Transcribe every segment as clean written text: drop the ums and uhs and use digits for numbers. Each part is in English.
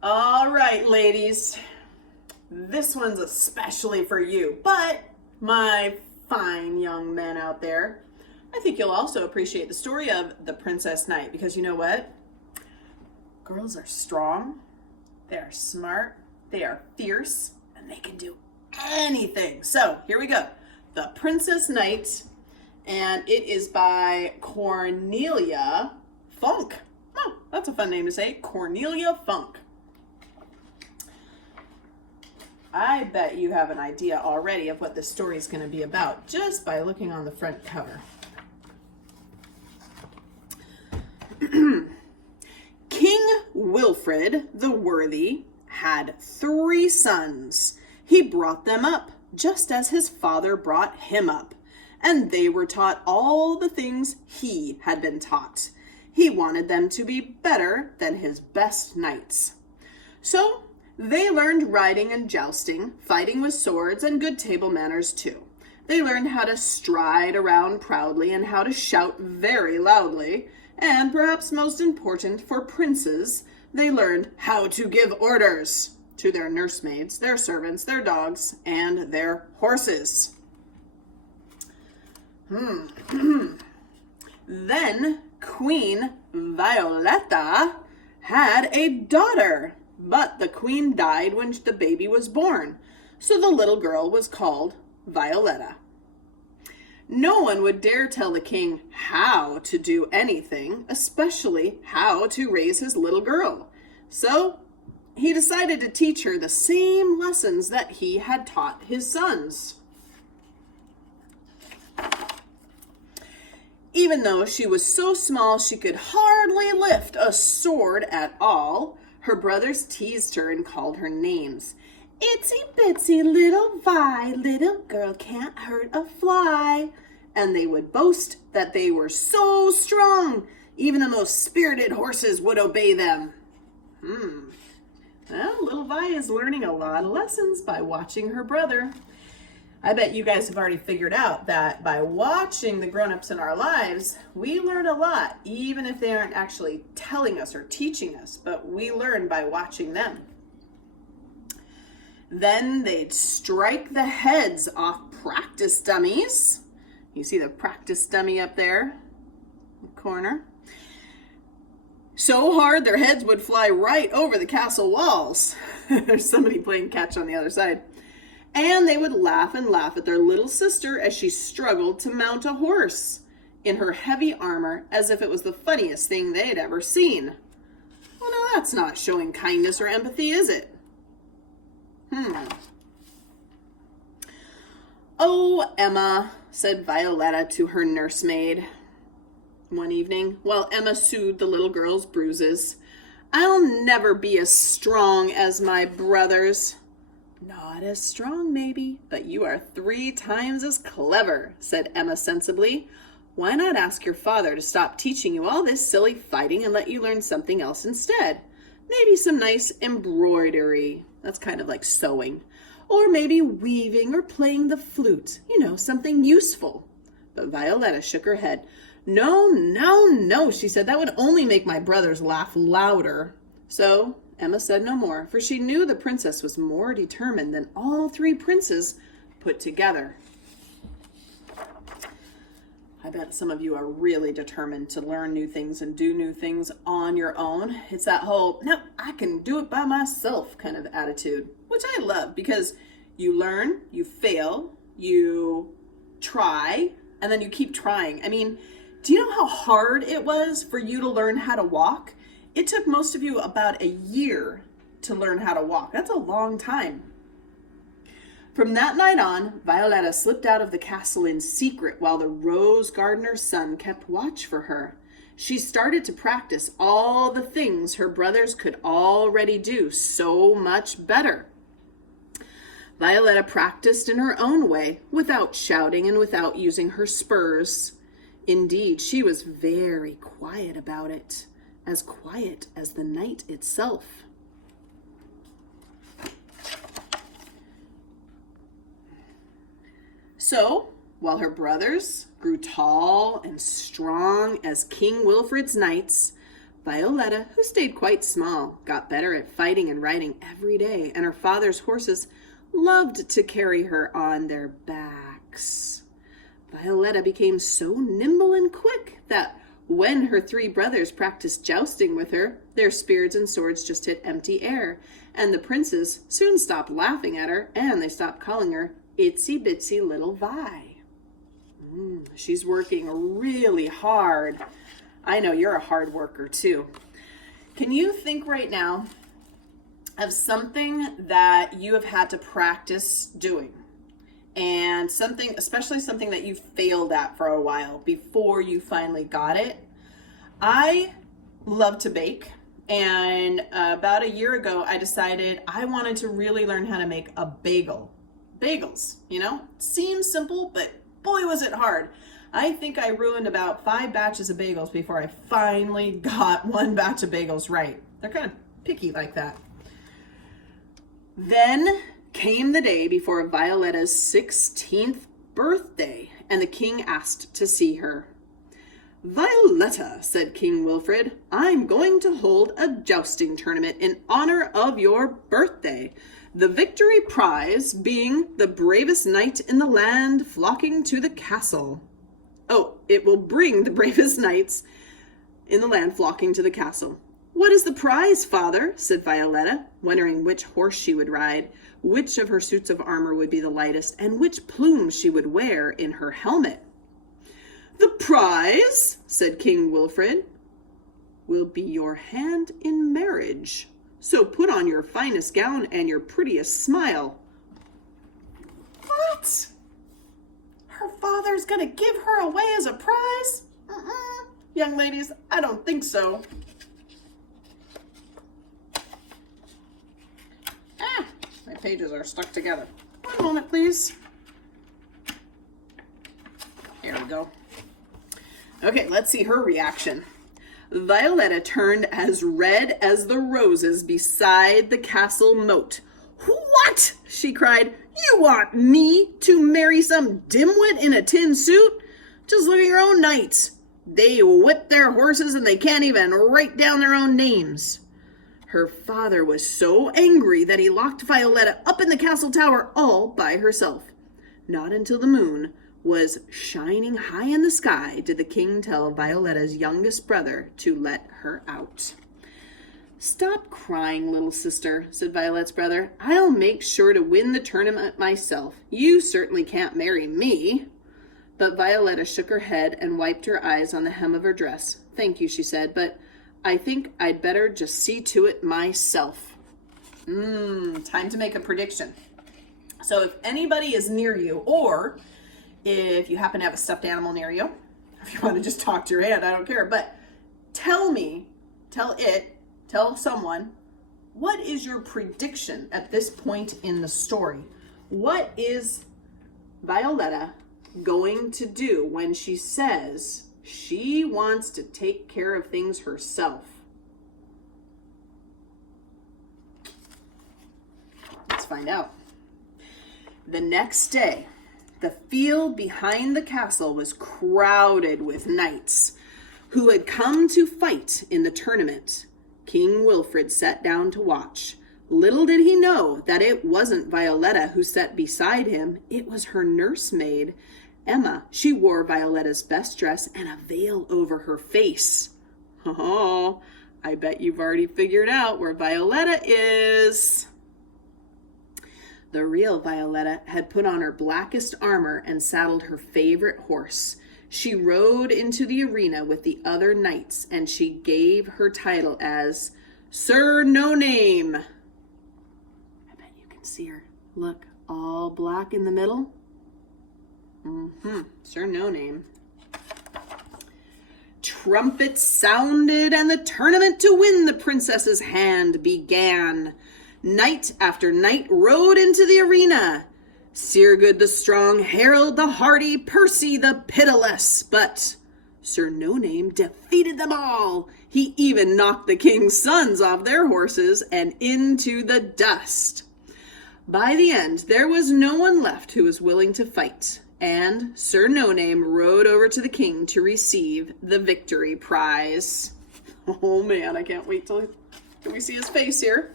All right, ladies. This one's especially for you, but my fine young men out there, I think you'll also appreciate the story of the Princess Knight because you know what? Girls are strong, they are smart, they are fierce, and they can do anything. So here we go. The Princess Knight, and it is by Cornelia Funk. Oh, that's a fun name to say. Cornelia Funk. I bet you have an idea already of what this story is going to be about just by looking on the front cover. King Wilfrid the Worthy had 3 sons. He brought them up just as his father brought him up, and they were taught all the things he had been taught. He wanted them to be better than his best knights. So they learned riding and jousting, fighting with swords, and good table manners too. They learned how to stride around proudly and how to shout very loudly. And perhaps most important for princes, they learned how to give orders to their nursemaids, their servants, their dogs, and their horses. Then Queen Violetta had a daughter, but the queen died when the baby was born, so the little girl was called Violetta. No one would dare tell the king how to do anything, especially how to raise his little girl. So he decided to teach her the same lessons that he had taught his sons. Even though she was so small she could hardly lift a sword at all, her brothers teased her and called her names. Itsy bitsy little Vi, little girl can't hurt a fly. And they would boast that they were so strong, even the most spirited horses would obey them. Well, little Vi is learning a lot of lessons by watching her brother. I bet you guys have already figured out that by watching the grown-ups in our lives, we learn a lot, even if they aren't actually telling us or teaching us, but we learn by watching them. Then they'd strike the heads off practice dummies. You see the practice dummy up there in the corner? So hard their heads would fly right over the castle walls. There's somebody playing catch on the other side. And they would laugh and laugh at their little sister as she struggled to mount a horse in her heavy armor as if it was the funniest thing they'd ever seen. Well, now that's not showing kindness or empathy, is it? Oh, Emma, said Violetta to her nursemaid one evening while Emma soothed the little girl's bruises. I'll never be as strong as my brothers. Not as strong, maybe, but you are 3 times as clever, said Emma sensibly. Why not ask your father to stop teaching you all this silly fighting and let you learn something else instead? Maybe some nice embroidery. That's kind of like sewing. Or maybe weaving or playing the flute. You know, something useful. But Violetta shook her head. No, she said. That would only make my brothers laugh louder. So Emma said no more, for she knew the princess was more determined than all 3 princes put together. I bet some of you are really determined to learn new things and do new things on your own. It's that whole, no, I can do it by myself kind of attitude, which I love because you learn, you fail, you try, and then you keep trying. I mean, do you know how hard it was for you to learn how to walk? It took most of you about a year to learn how to walk. That's a long time. From that night on, Violetta slipped out of the castle in secret while the rose gardener's son kept watch for her. She started to practice all the things her brothers could already do so much better. Violetta practiced in her own way, without shouting and without using her spurs. Indeed, she was very quiet about it, as quiet as the night itself. So, while her brothers grew tall and strong as King Wilfrid's knights, Violetta, who stayed quite small, got better at fighting and riding every day, and her father's horses loved to carry her on their backs. Violetta became so nimble and quick that when her three brothers practiced jousting with her, their spears and swords just hit empty air, and the princes soon stopped laughing at her, and they stopped calling her Itsy Bitsy Little Vi. She's working really hard. I know you're a hard worker too. Can you think right now of something that you have had to practice doing? And something, especially something that you failed at for a while before you finally got it. I love to bake. And about a year ago, I decided I wanted to really learn how to make a bagel. Bagels, seems simple, but boy, was it hard. I think I ruined about 5 batches of bagels before I finally got one batch of bagels right. They're kind of picky like that. Then came the day before Violetta's 16th birthday, and the king asked to see her. Violetta, said King Wilfred, I'm going to hold a jousting tournament in honor of your birthday. The victory prize being the bravest knight in the land flocking to the castle. Oh, it will bring the bravest knights in the land flocking to the castle. What is the prize, father? Said Violetta, wondering which horse she would ride, which of her suits of armor would be the lightest, and which plume she would wear in her helmet. The prize, said King Wilfred, will be your hand in marriage. So put on your finest gown and your prettiest smile. What? Her father's gonna give her away as a prize? Young ladies, I don't think so. My pages are stuck together. One moment, please. Here we go. Okay, let's see her reaction. Violetta turned as red as the roses beside the castle moat. What? She cried. You want me to marry some dimwit in a tin suit? Just look at your own knights. They whip their horses and they can't even write down their own names. Her father was so angry that he locked Violetta up in the castle tower all by herself. Not until the moon was shining high in the sky did the king tell Violetta's youngest brother to let her out. Stop crying, little sister, said Violette's brother. I'll make sure to win the tournament myself. You certainly can't marry me. But Violetta shook her head and wiped her eyes on the hem of her dress. Thank you, she said, but I think I'd better just see to it myself. Time to make a prediction. So if anybody is near you, or if you happen to have a stuffed animal near you, if you want to just talk to your hand, I don't care, but tell someone, what is your prediction at this point in the story? What is Violetta going to do when she says she wants to take care of things herself? Let's find out. The next day, the field behind the castle was crowded with knights who had come to fight in the tournament. King Wilfred sat down to watch. Little did he know that it wasn't Violetta who sat beside him. It was her nursemaid, Emma. She wore Violetta's best dress and a veil over her face. Oh, I bet you've already figured out where Violetta is. The real Violetta had put on her blackest armor and saddled her favorite horse. She rode into the arena with the other knights, and she gave her title as Sir No Name. I bet you can see her. Look, all black in the middle. Sir No Name. Trumpets sounded, and the tournament to win the princess's hand began. Knight after knight rode into the arena. Sigurd the strong, Harold the hardy, Percy the pitiless, but Sir No Name defeated them all. He even knocked the king's sons off their horses and into the dust. By the end, there was no one left who was willing to fight, and Sir No Name rode over to the king to receive the victory prize. Oh man, I can't wait till we see his face here.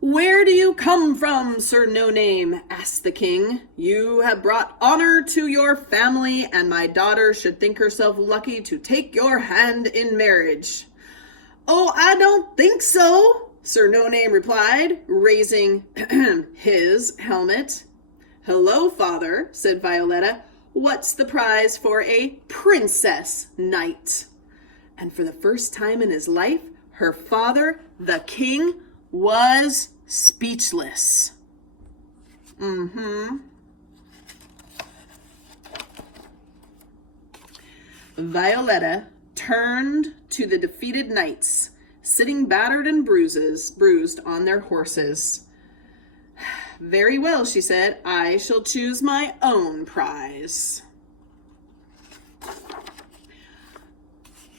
"Where do you come from, Sir No Name?" asked the king. "You have brought honor to your family, and my daughter should think herself lucky to take your hand in marriage." "Oh, I don't think so," Sir No Name replied, raising his helmet. "Hello, father," said Violetta. "What's the prize for a princess knight?" And for the first time in his life, her father, the king, was speechless. Violetta turned to the defeated knights, sitting battered and bruised on their horses. "Very well," she said. "I shall choose my own prize.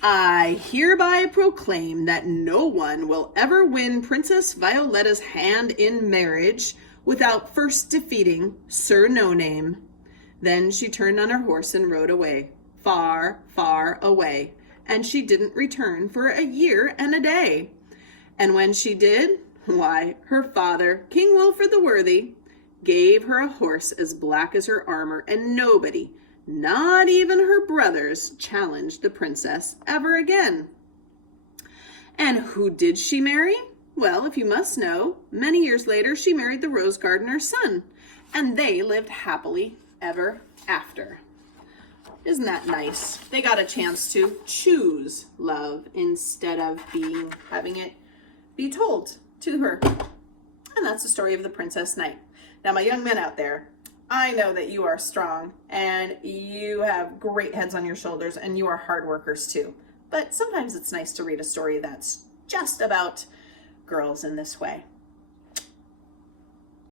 I hereby proclaim that no one will ever win Princess Violetta's hand in marriage without first defeating Sir No Name." Then she turned on her horse and rode away, far, far away, and she didn't return for a year and a day. And when she did, why, her father, King Wilfred the Worthy, gave her a horse as black as her armor, and nobody, not even her brothers, challenged the princess ever again. And who did she marry? Well, if you must know, many years later she married the rose gardener's son, and they lived happily ever after. Isn't that nice? They got a chance to choose love instead of having it be told to her. And that's the story of the Princess Knight. Now, my young men out there, I know that you are strong and you have great heads on your shoulders and you are hard workers too. But sometimes it's nice to read a story that's just about girls in this way.